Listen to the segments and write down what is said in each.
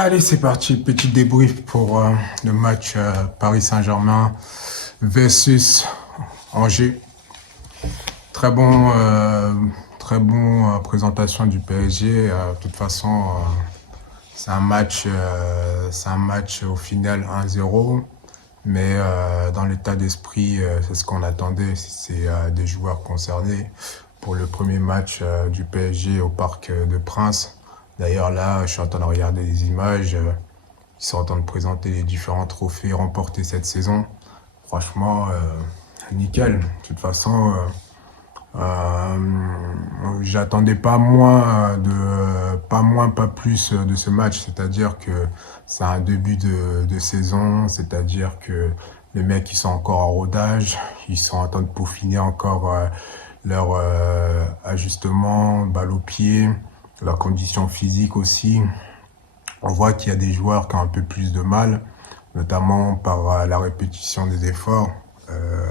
Allez, c'est parti. Petit débrief pour le match Paris Saint-Germain versus Angers. Très bon, présentation du PSG. De toute façon, c'est un match au final 1-0. Mais dans l'état d'esprit, c'est ce qu'on attendait. C'est des joueurs concernés pour le premier match du PSG au Parc de Princes. D'ailleurs, là, je suis en train de regarder les images. Ils sont en train de présenter les différents trophées remportés cette saison. Franchement, nickel. De toute façon, j'attendais pas moins, pas plus de ce match. C'est-à-dire que c'est un début de saison. C'est-à-dire que les mecs, ils sont encore en rodage. Ils sont en train de peaufiner encore leur ajustement, balle au pied, la condition physique aussi. On voit qu'il y a des joueurs qui ont un peu plus de mal, notamment par la répétition des efforts.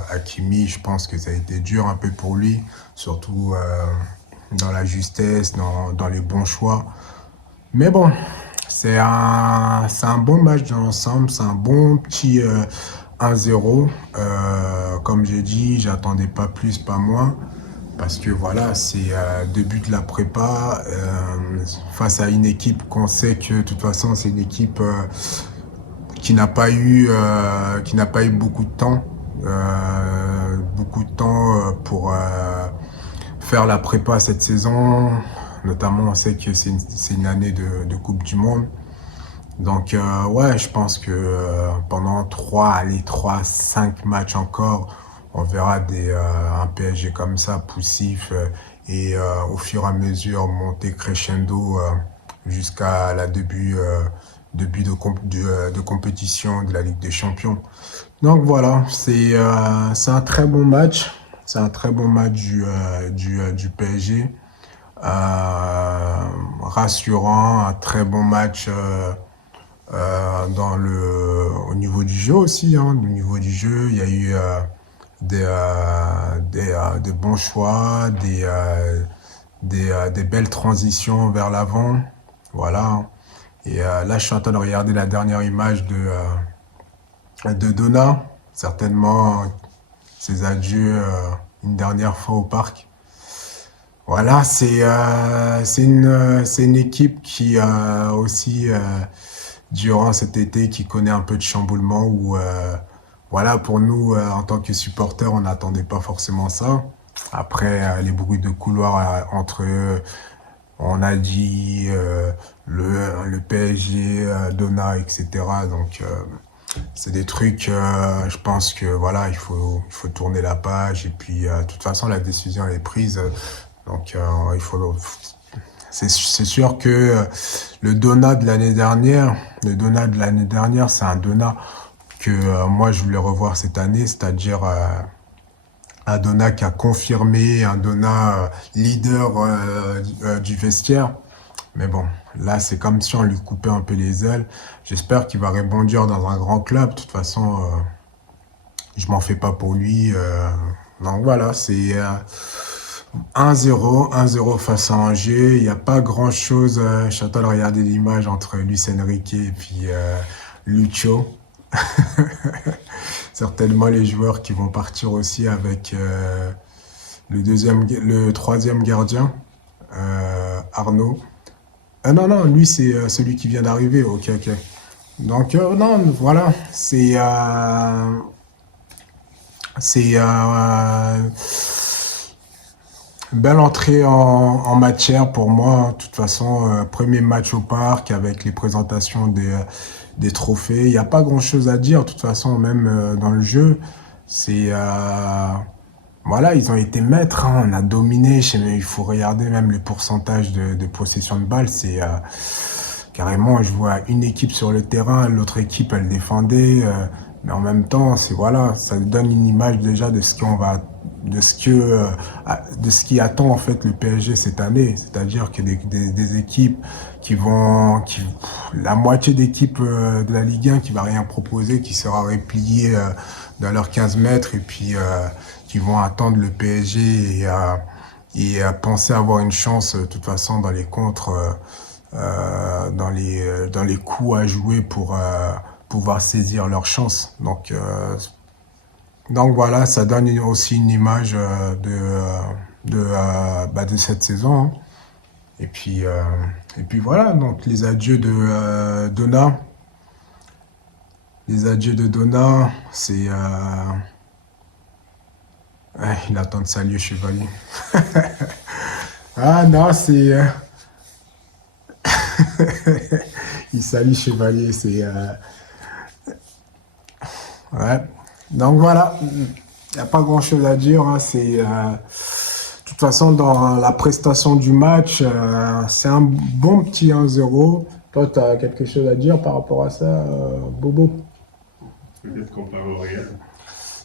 Hakimi, je pense que ça a été dur un peu pour lui, surtout dans la justesse, dans les bons choix. Mais bon, c'est un bon match dans l'ensemble, c'est un bon petit 1-0. Comme j'ai dit, j'attendais pas plus, pas moins. Parce que voilà, c'est début de la prépa face à une équipe qu'on sait que de toute façon c'est une équipe qui n'a pas eu beaucoup de temps pour faire la prépa cette saison. Notamment, on sait que c'est une année de Coupe du Monde. Donc ouais, je pense que pendant 5 matchs encore, on verra un PSG comme ça, poussif, et au fur et à mesure monter crescendo jusqu'à la début de compétition de la Ligue des Champions. Donc voilà, c'est un très bon match. C'est un très bon match du PSG. Rassurant, un très bon match au niveau du jeu aussi. Au niveau du jeu, il y a eu des bons choix, des belles transitions vers l'avant. Voilà. Et là, je suis en train de regarder la dernière image de Donna. Certainement ses adieux une dernière fois au parc. Voilà, c'est une équipe qui a aussi, durant cet été, qui connaît un peu de chamboulement où, voilà, pour nous, en tant que supporters, on n'attendait pas forcément ça. Après, les bruits de couloir entre eux, on a dit le PSG, Donna, etc. Donc, c'est des trucs, je pense que voilà, il faut tourner la page. Et puis, de toute façon, la décision elle est prise. Donc, c'est sûr que le Donna de l'année dernière, c'est un Donna que moi je voulais revoir cette année, c'est-à-dire un Donna qui a confirmé, un Donna leader du vestiaire. Mais bon, là c'est comme si on lui coupait un peu les ailes. J'espère qu'il va rebondir dans un grand club. De toute façon, je m'en fais pas pour lui. Donc voilà, c'est 1-0 face à Angers. Il n'y a pas grand-chose. Je suis en train de regarder l'image entre Luis Enrique et puis Lucho. Certainement les joueurs qui vont partir aussi avec le troisième gardien, Arnaud. Ah non, non, lui c'est celui qui vient d'arriver. Ok, ok. Donc non, voilà, c'est belle entrée en matière pour moi. De toute façon, premier match au parc avec les présentations des trophées. Il n'y a pas grand-chose à dire. De toute façon, même dans le jeu, c'est voilà, ils ont été maîtres. On a dominé. Il faut regarder même le pourcentage de possession de balles. C'est carrément, je vois une équipe sur le terrain, l'autre équipe elle défendait. Mais en même temps, c'est voilà, ça donne une image déjà de ce de ce que, de ce qui attend en fait le PSG cette année. C'est-à-dire que des équipes la moitié d'équipes de la Ligue 1 qui va rien proposer, qui sera repliée dans leurs 15 mètres et puis qui vont attendre le PSG et penser avoir une chance de toute façon dans les contres. dans les coups à jouer pour pouvoir saisir leur chance. Donc voilà, ça donne aussi une image de cette saison, hein. Et puis, euh, et puis voilà, donc les adieux de Donna. Les adieux de Donna, c'est... ouais, il attend de saluer Chevalier. Ah non, c'est... il salue Chevalier, c'est... ouais. Donc voilà, il n'y a pas grand-chose à dire, hein. De toute façon, dans la prestation du match, c'est un bon petit 1-0. Toi, tu as quelque chose à dire par rapport à ça, Bobo? Peut-être comparé au Real.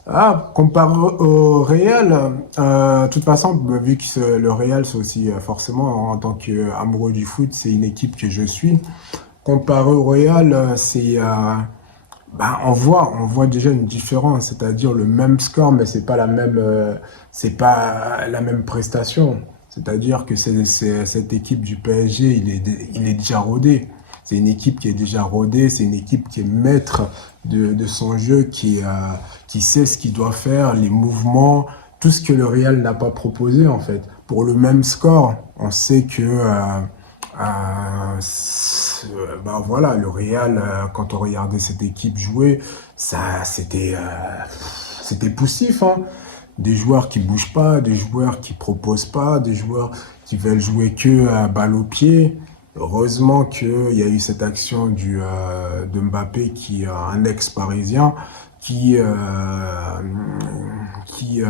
Ah, comparé au Real, de toute façon, vu que le Real, c'est aussi forcément, en tant qu'amoureux du foot, c'est une équipe que je suis. Comparé au Real, on voit déjà une différence, c'est-à-dire le même score, mais c'est pas la même prestation. C'est-à-dire que cette équipe du PSG, il est déjà rodé. C'est une équipe qui est déjà rodée, c'est une équipe qui est maître de son jeu, qui sait ce qu'il doit faire, les mouvements, tout ce que le Real n'a pas proposé en fait. Pour le même score, on sait que voilà, le Real, quand on regardait cette équipe jouer, c'était poussif, hein. Des joueurs qui bougent pas, des joueurs qui proposent pas, des joueurs qui veulent jouer que à balle au pied. Heureusement qu'il y a eu cette action de Mbappé, qui est un ex-parisien, qui, euh, qui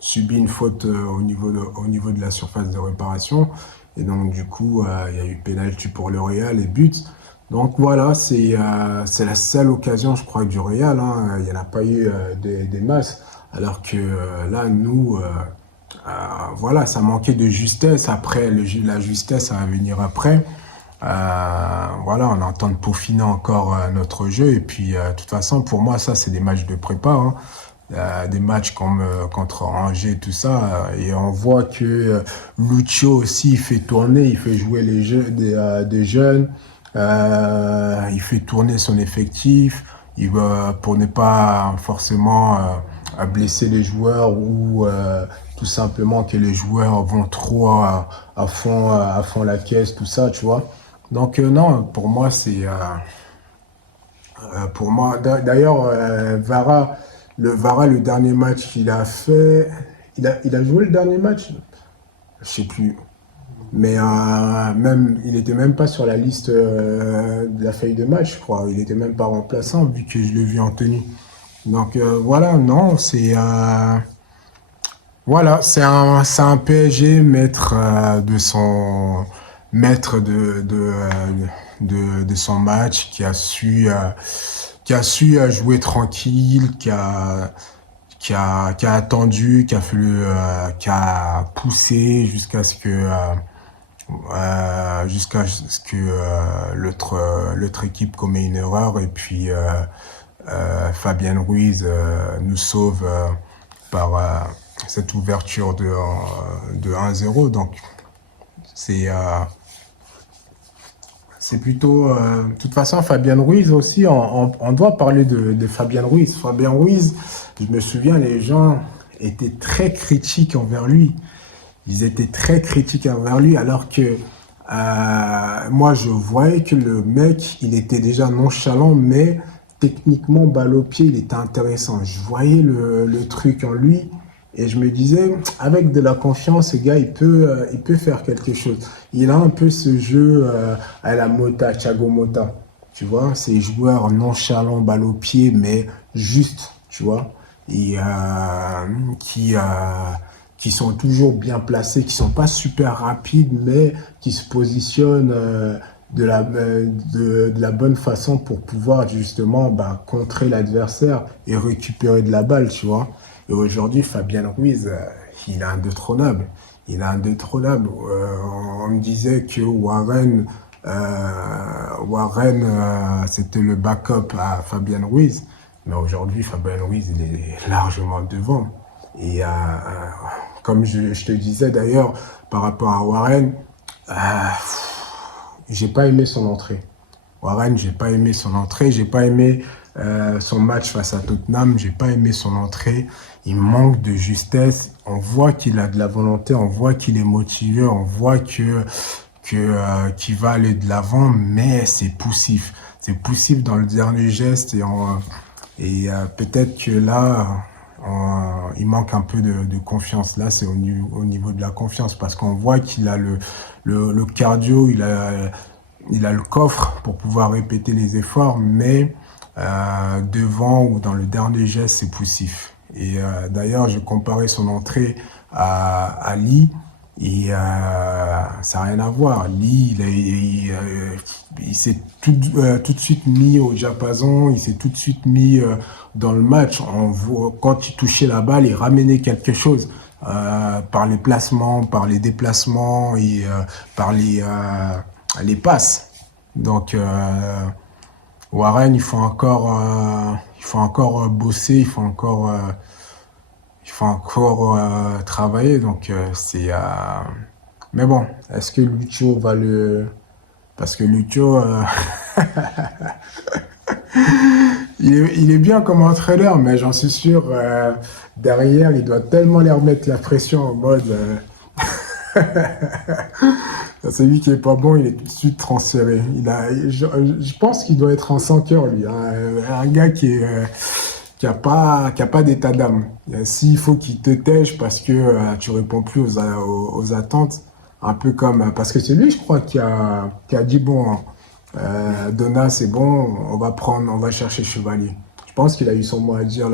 subit une faute au niveau de la surface de réparation. Et donc, du coup, il y a eu pénalty pour le Real et but. Donc voilà, c'est la seule occasion, je crois, du Real, hein. Il n'y en a pas eu des masses. Alors que là, nous, voilà, ça manquait de justesse. Après, la justesse, ça va venir après. Voilà, on est en train de peaufiner encore notre jeu. Et puis, de toute façon, pour moi, ça, c'est des matchs de prépa, hein. Des matchs comme contre Angers, tout ça. Et on voit que Lucho aussi, il fait tourner, il fait jouer des jeunes. Il fait tourner son effectif. Pour ne pas forcément blesser les joueurs, ou tout simplement que les joueurs vont trop à fond la caisse, tout ça, tu vois. Donc non, pour moi, pour moi, d'ailleurs, Vara, le dernier match qu'il a fait, il a joué le dernier match? Je sais plus. Mais même, il était même pas sur la liste de la feuille de match, je crois. Il était même pas remplaçant, vu que je l'ai vu en tenue. Donc voilà, non, c'est un PSG maître de son match, qui a su jouer tranquille, qui a attendu, qui a poussé jusqu'à ce que l'autre équipe commet une erreur, et puis Fabien Ruiz nous sauve par cette ouverture de 1-0. Donc c'est c'est plutôt... de toute façon, Fabien Ruiz aussi, on doit parler de Fabien Ruiz. Fabien Ruiz, je me souviens, les gens étaient très critiques envers lui. Ils étaient très critiques envers lui, alors que moi, je voyais que le mec, il était déjà nonchalant, mais techniquement, balle au pied, il était intéressant. Je voyais le truc en lui, et je me disais, avec de la confiance, ce gars, il peut faire quelque chose. Il a un peu ce jeu à la Mota, Thiago Motta, tu vois, ces joueurs nonchalants, balle au pied, mais juste, tu vois, et qui sont toujours bien placés, qui sont pas super rapides, mais qui se positionnent de la bonne façon pour pouvoir justement contrer l'adversaire et récupérer de la balle, tu vois. Et aujourd'hui, Fabien Ruiz, il est indétrônable. Il est indétrônable. On me disait que c'était le backup à Fabien Ruiz. Mais aujourd'hui, Fabien Ruiz, il est largement devant. Et comme je te disais d'ailleurs, par rapport à Warren, J'ai pas aimé son entrée. Warren, j'ai pas aimé son entrée. J'ai pas aimé son match face à Tottenham. J'ai pas aimé son entrée. Il manque de justesse. On voit qu'il a de la volonté. On voit qu'il est motivé. On voit qu'il va aller de l'avant, mais c'est poussif. C'est poussif dans le dernier geste et peut-être que là, il manque un peu de confiance. Là, c'est au niveau de la confiance parce qu'on voit qu'il a le cardio, il a le coffre pour pouvoir répéter les efforts, mais devant ou dans le dernier geste, c'est poussif. Et d'ailleurs, je comparais son entrée à Lee. Et ça n'a rien à voir. Lee, il s'est tout de suite mis au diapason, il s'est tout de suite mis dans le match. Quand il touchait la balle, il ramenait quelque chose par les placements, par les déplacements et par les passes. Donc, Warren, il faut encore bosser, il faut encore travailler. Donc, mais bon, est-ce que Lucho va le... Parce que Lucho, il est bien comme entraîneur, mais j'en suis sûr, derrière, il doit tellement leur mettre la pression en mode... celui qui est pas bon, il est tout de suite transféré. Je pense qu'il doit être en 100 cœurs, lui. Hein. Un gars qui a pas d'état d'âme. S'il faut qu'il te tèche parce que tu réponds plus aux attentes, un peu comme... Parce que c'est lui, je crois, qui a dit, bon, Donna, c'est bon, on va chercher Chevalier. Je pense qu'il a eu son mot à dire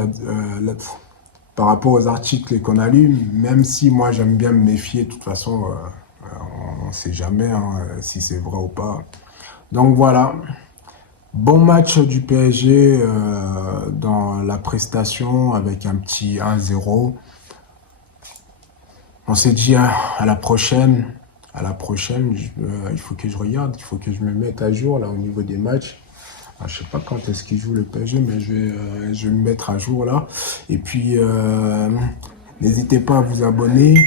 par rapport aux articles qu'on a lus, même si moi, j'aime bien me méfier, de toute façon, on ne sait jamais hein, si c'est vrai ou pas. Donc voilà. Bon match du PSG dans la prestation avec un petit 1-0. On s'est dit à la prochaine. À la prochaine, il faut que je regarde, il faut que je me mette à jour là au niveau des matchs. Je sais pas quand est-ce qu'il joue le PSG, mais je vais me mettre à jour là. Et puis, n'hésitez pas à vous abonner,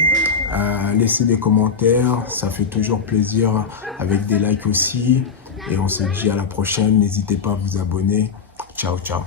à laisser des commentaires. Ça fait toujours plaisir avec des likes aussi. Et on se dit à la prochaine. N'hésitez pas à vous abonner. Ciao, ciao.